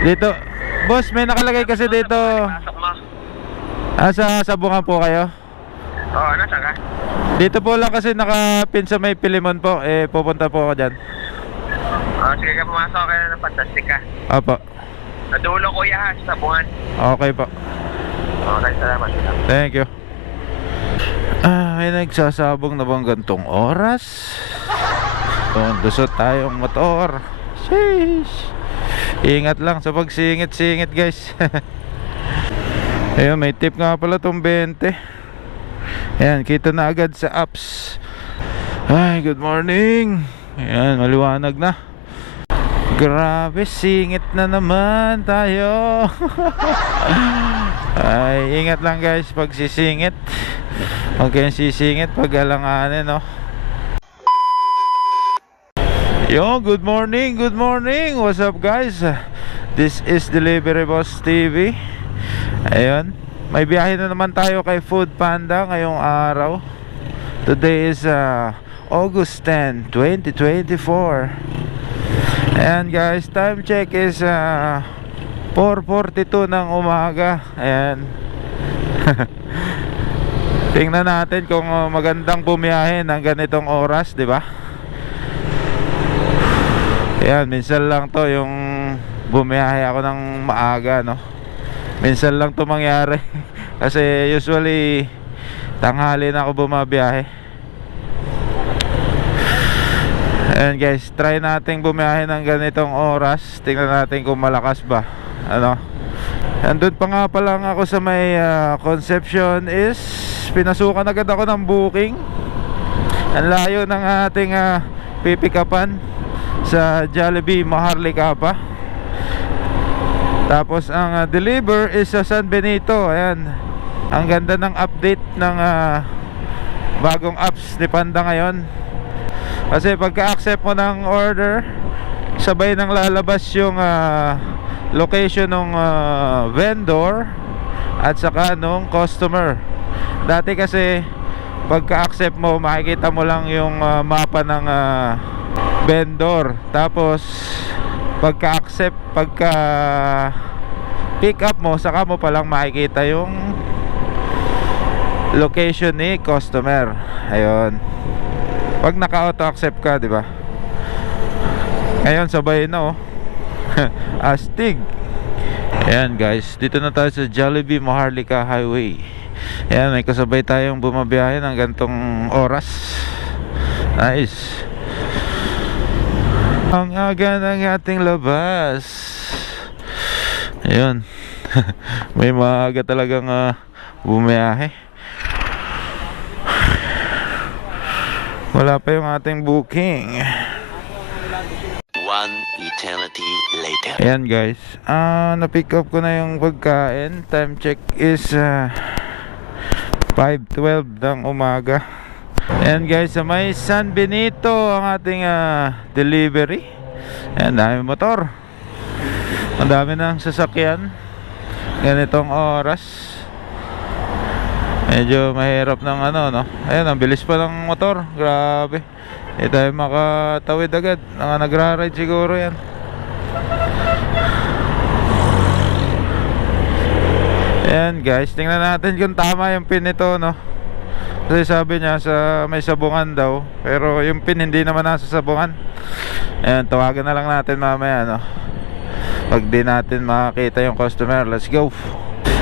Dito, boss, may nakalagay kasi dito. Pasok mo. Sa sabungan po kayo? Oo, nasaan ka? Dito po lang kasi nakapin sa may Pilimon po. Pupunta po ako dyan. Sige ka, pumasok ka na ng Fantastic ka. Opo. Sa dulo, kuya, ha, sa sabungan. Okay po. Okay, salamat. Thank you. May nagsasabong na bang gantong oras? Dusot tayong motor. Sheesh. Ingat lang sa pagsingit-singit, guys. Ayun, may tip nga pala tong 20. Ayan, kita na agad sa apps. Ay, good morning. Ayan, maliwanag na. Grabe, singit na naman tayo. Ay, ingat lang guys pag sisingit. Huwag kayong sisingit pag alanganin, no? Yo, good morning, good morning. What's up guys? This is Delivery Boss TV. Ayun, may biyahe na naman tayo kay Food Panda ngayong araw. Today is August 10, 2024. Ayan guys, time check is 4:42 ng umaga. Ayan. Tingnan natin kung magandang bumiyahe ng ganitong oras, di ba? Ayan, minsan lang to yung bumiyahe ako ng maaga, no? Minsan lang to mangyari. Kasi usually tanghali na ako bumabiyahe. Ayan guys, try natin bumiyahe ng ganitong oras. Tingnan natin kung malakas ba. Ano? Andun pa nga pa lang ako sa may Concepcion is pinasukan agad ako ng booking. Ang layo ng ating pipikapan sa Jollibee Maharlika pa. Tapos ang deliver is sa San Benito. Ayan. Ang ganda ng update ng bagong apps ni Panda ngayon. Kasi pagka-accept mo ng order, sabay nang lalabas yung location ng vendor at saka nung customer. Dati kasi pagka-accept mo, makikita mo lang yung mapa ng vendor. Tapos pagka-accept, pagka-pick up mo, saka mo palang makikita yung location ni customer. Ayun. Pag naka-auto accept ka, di ba? Ngayon sabay na, oh. Astig. Ayan guys, dito na tayo sa Jollibee Maharlika Highway. Ayan, may kasabay tayong bumabiyahe ng gantong oras. Nice. Ang aga ng ating labas. Ayun. May maaga talagang bumiyahe. Wala pa yung ating booking. One eternity later. Ayan guys, na-pick up ko na yung pagkain. Time check is 5:12 ng umaga. Ayan guys, sa may San Benito ang ating delivery. Ayan, dami motor. Ang dami ng sasakyan ganitong oras. Medyo mahirap ng ano, no? Ayan, ang bilis pa ng motor. Grabe. Hindi tayo makatawid agad. Nagra-ride siguro yan. Ayan guys, tingnan natin kung tama yung pin nito, no? Kasi sabi niya sa may sabungan daw, pero yung pin hindi naman nasa sabungan. Ayan, tawagan na lang natin mamaya, no? Pag di natin makakita yung customer, let's go.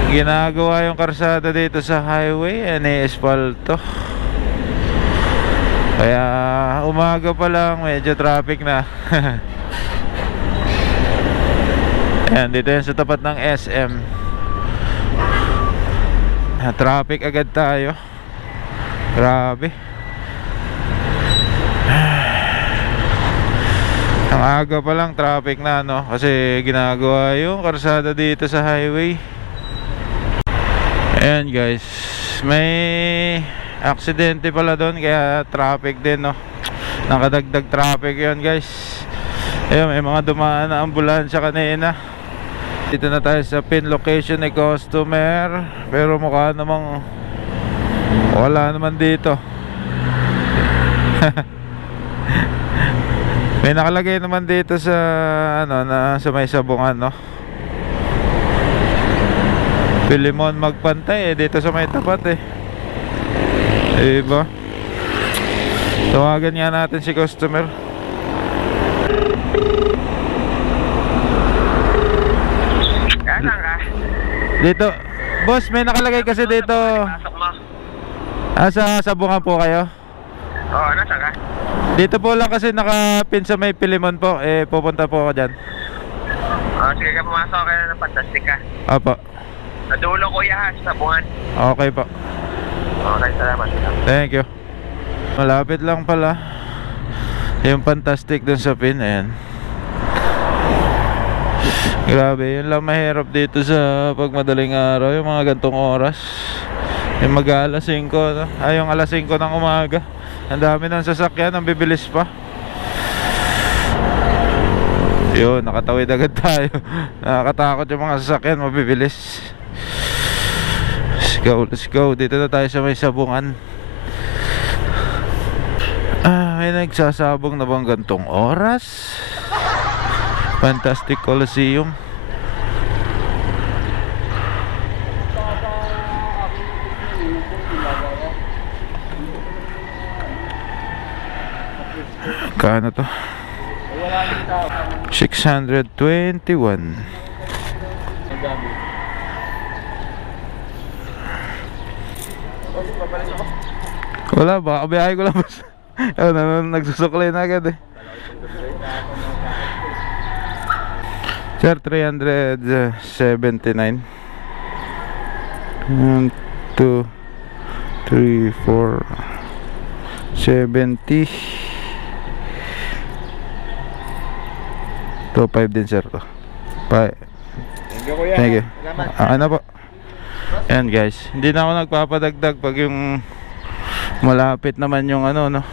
Ginagawa yung karsada dito sa highway, ini-espalto. Kaya umaga pa lang, medyo traffic na. Ayan, dito yan sa tapat ng SM. Traffic agad tayo. Grabe. Ang aga pa lang traffic na, no? Kasi ginagawa yung karsada dito sa highway. Ayan guys, may aksidente pala doon, kaya traffic din, no? Nakadagdag traffic yun guys. Ayun, may mga dumaan na ambulansya kanina. Dito na tayo sa pin location ni customer, pero mukha namang wala naman dito. May nakalagay naman dito sa ano, na sa may sabungan, no? Pilimon magpantay dito sa may tapat diba? Tawagan nga natin si customer. Saan ka? Dito boss, may nakalagay kasi dito. Pasok mo. Sa Sabungan po kayo? Oo, nasaan ka? Dito po lang kasi nakapin sa may Pilimon po. Pupunta po ako dyan. Sige ka, pumasok ka na ng Fantastica. Opo. Sa dulo, kuya, ha? Sa Sabungan. Okay po. Okay, salamat. Thank you. Malapit lang pala yung Fantastic dun sa pin. Ayan. Grabe, yun lang mahirap dito sa pagmadaling araw, yung mga gantong oras. Yung mag-alas 5 no? Yung alas 5 ng umaga. Ang dami ng sasakyan, ang bibilis pa. Yun, nakatawid agad tayo. Nakakatakot yung mga sasakyan, mabibilis. Let's go. Dito na tayo sa may Sabungan. May nagsasabong na bang gantong oras? Fantastic Coliseum. Kano to? 621. Wala, baka biyahe ko lang boss. Nagsusuklay na agad Sir, 379. 1, 2, 3, 4, 70. To 5 din sir to. Thank you kuya. Thank you. Ano po? Ayan guys, hindi na ako nagpapadagdag pag yung malapit naman yung ano no.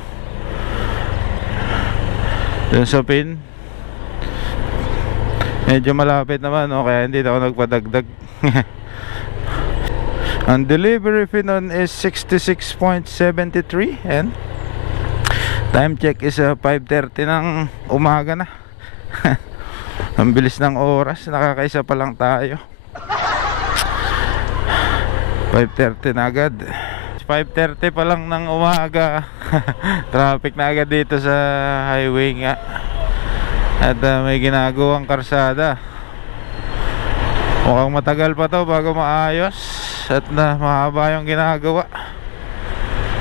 Dun sa pin medyo malapit naman no, kaya hindi na ako nagpadagdag. Ang delivery fee nun is 66.73 and time check is 5:30 ng umaga na. Ang bilis ng oras, nakakaisa pa lang tayo. 5:30 na agad. 5:30 pa lang ng umaga. Traffic na agad dito sa highway nga. At may ginagawang karsada. Mukhang matagal pa to bago maayos. At mahaba yung ginagawa.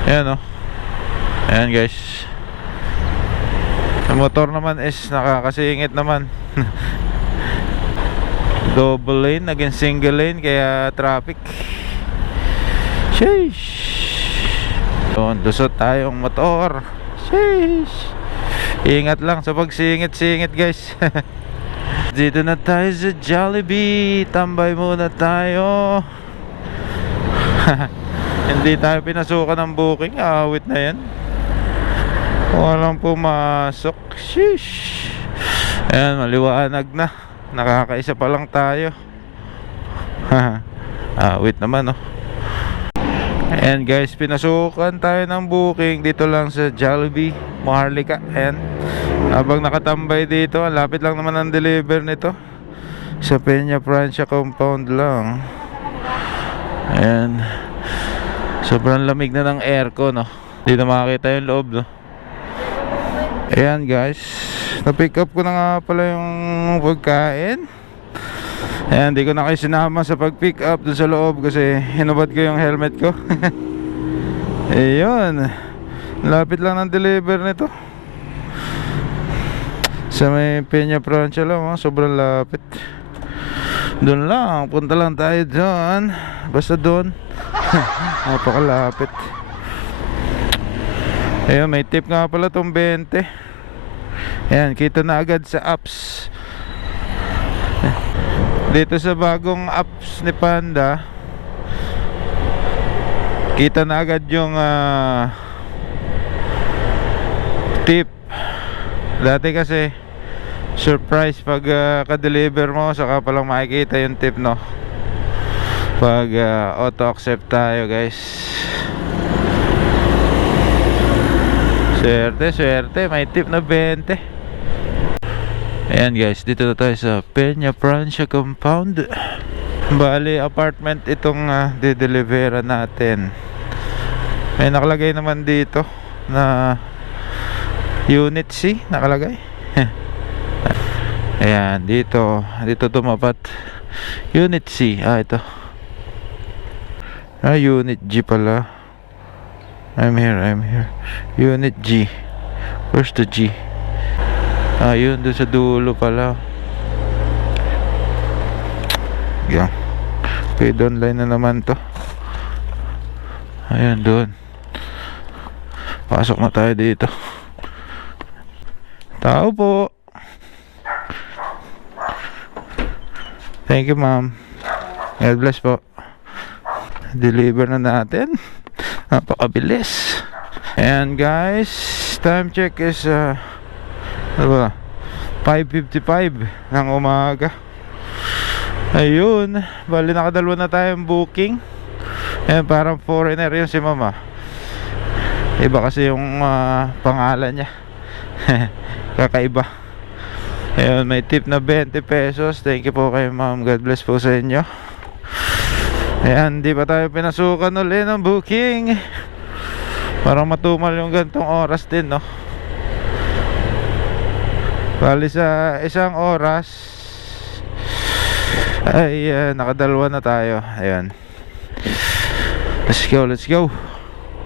Ayan Ayan guys. Ang motor naman is nakakasingit naman. Double lane against single lane, kaya traffic. Sheesh. Doon, lusot tayong motor. Sheesh. Ingat lang sa pagsingit-singit guys. Dito na tayo sa Jollibee. Tambay muna tayo. Hindi tayo pinasukan ng booking. Awit na yan. Walang pumasok. Sheesh. Ayan, maliwanag na. Nakakaisa pa lang tayo. Awit naman Ayan guys, pinasukan tayo ng booking dito lang sa Jollibee, Maharlika. Ayan, habang nakatambay dito, lapit lang naman ang deliver nito. Sa Peña Francia compound lang. Ayan, sobrang lamig na ng aircon Hindi na makakita yung loob Ayan guys, na-pick up ko na nga pala yung pagkain. Ayan, di ko na kayo sinama sa pag-pick up dun sa loob kasi hinubad ko yung helmet ko. Ayun, lapit lang ng deliver nito. Sa may Peña Francia lang sobrang lapit. Doon lang, punta lang tayo doon. Basta doon. Napakalapit. Ayun, may tip nga pala tong 20. Ayan, kita na agad sa apps. Dito sa bagong apps ni Panda, kita na agad yung tip. Dati kasi surprise pag ka-deliver mo, saka palang makikita yung tip pag auto accept tayo guys. Swerte, may tip na 20. Ayan guys, dito na tayo sa Peña Francia compound. Bali apartment itong de-delivera natin. May nakalagay naman dito na Unit C nakalagay. Ayan, dito tumapat Unit C. Ito. Unit G pala. I'm here. Unit G. Where's the G? Yun doon sa dulo pala. Yan. Paid online na naman to. Ayan doon. Pasok na tayo dito. Tao po. Thank you, ma'am. God bless po. Deliver na natin. Napakabilis. Ayan guys, time check is 5:55 ng umaga. Ayun, bali nakadalwa na tayong booking. Ayan, parang foreigner yun si mama. Iba kasi yung pangalan niya. Kakaiba. Ayun, may tip na 20 pesos. Thank you po kay ma'am. God bless po sa inyo. Ayan, di pa tayo pinasukan ulit ng booking. Parang matumal yung gantong oras din, no? Bali sa isang oras ay nakadalwa na tayo. Ayan. Let's go.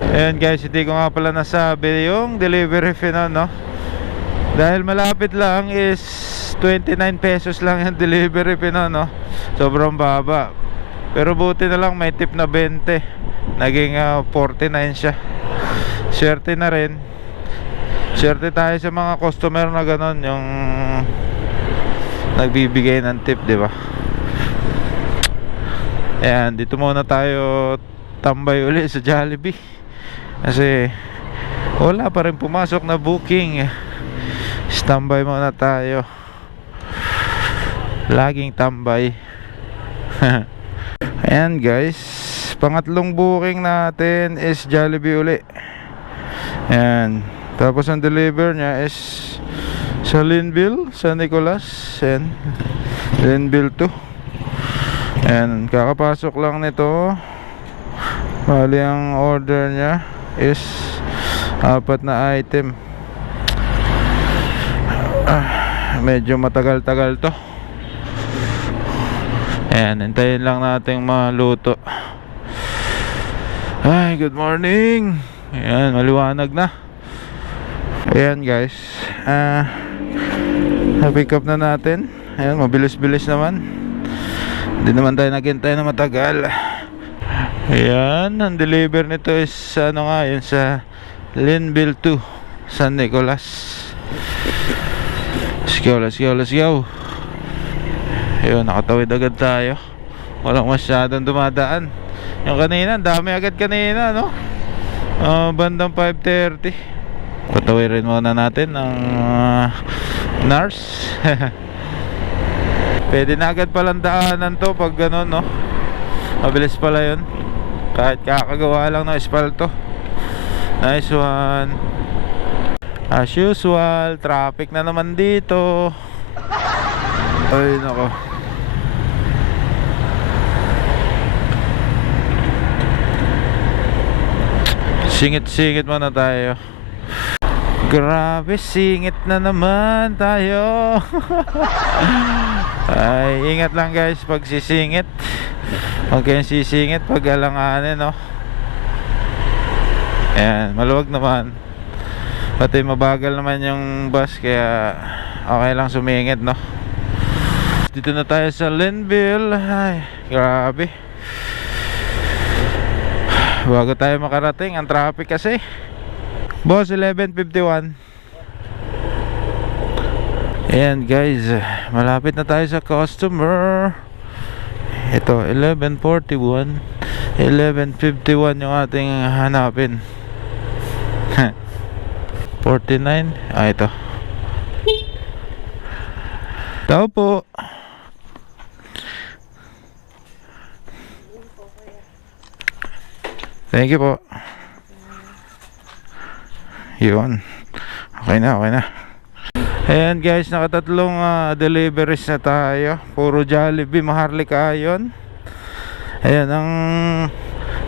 Ayan guys, hindi ko nga pala nasabi yung delivery fee na, no? Dahil malapit lang is 29 pesos lang yung delivery fee na, no? Sobrang baba. Pero buti na lang may tip na 20. Naging 49 siya. Swerte na rin. Swerte tayo sa mga customer na ganon, yung nagbibigay ng tip, di ba? Ayan, dito muna tayo tambay uli sa Jollibee. Kasi wala pa rin pumasok na booking. Standby muna tayo. Laging tambay. Ayan guys, pangatlong booking natin is Jollibee uli. Ayan. Tapos ang deliver niya is sa Linville, San Nicolas. Ayan, Linville 2. Ayan, kakapasok lang nito. Bali ang order niya is 4 na item. Medyo matagal-tagal to. Ayan, hintayin lang natin maluto. Ay, good morning. Ayan, maliwanag na. Ayan guys, na-pick up na natin. Ayan, mabilis-bilis naman. Hindi naman tayo naghintay na matagal. Ayan, ang deliver nito is ano nga, yun sa Linville 2, San Nicolas. Let's go. Ayun, nakatawid agad tayo. Walang masyadong dumadaan. Yung kanina, dami agad kanina, no? Bandang 5:30. Patawirin muna natin ang NARS. Pwede na agad palang daanan to pag gano'n, no? Mabilis pala yun. Kahit kakagawa lang ng espalto. Nice one. As usual, traffic na naman dito. Ay nako. Singit-singit muna tayo. Grabe, singit na naman tayo. Ay, ingat lang guys pag sisingit. Huwag kayong sisingit pag alanganin, no? Ayan, maluwag naman. Pati mabagal naman yung bus, kaya okay lang sumingit, no? Dito na tayo sa Linville. Ay, grabe. Bago tayo makarating, ang traffic kasi. Boss, 11:51. Ayan guys, malapit na tayo sa customer. Ito, 11:41. 11:51 yung ating hanapin. 49. Ito. Tao po. Thank you po. Yun. Okay na. Ayan guys, nakatatlong deliveries na tayo. Puro Jollibee, Maharlika yun. Ayan, ang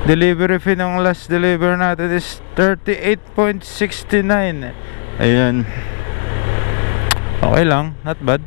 delivery fee ng last deliver natin is 38.69. Ayan. Okay lang, not bad.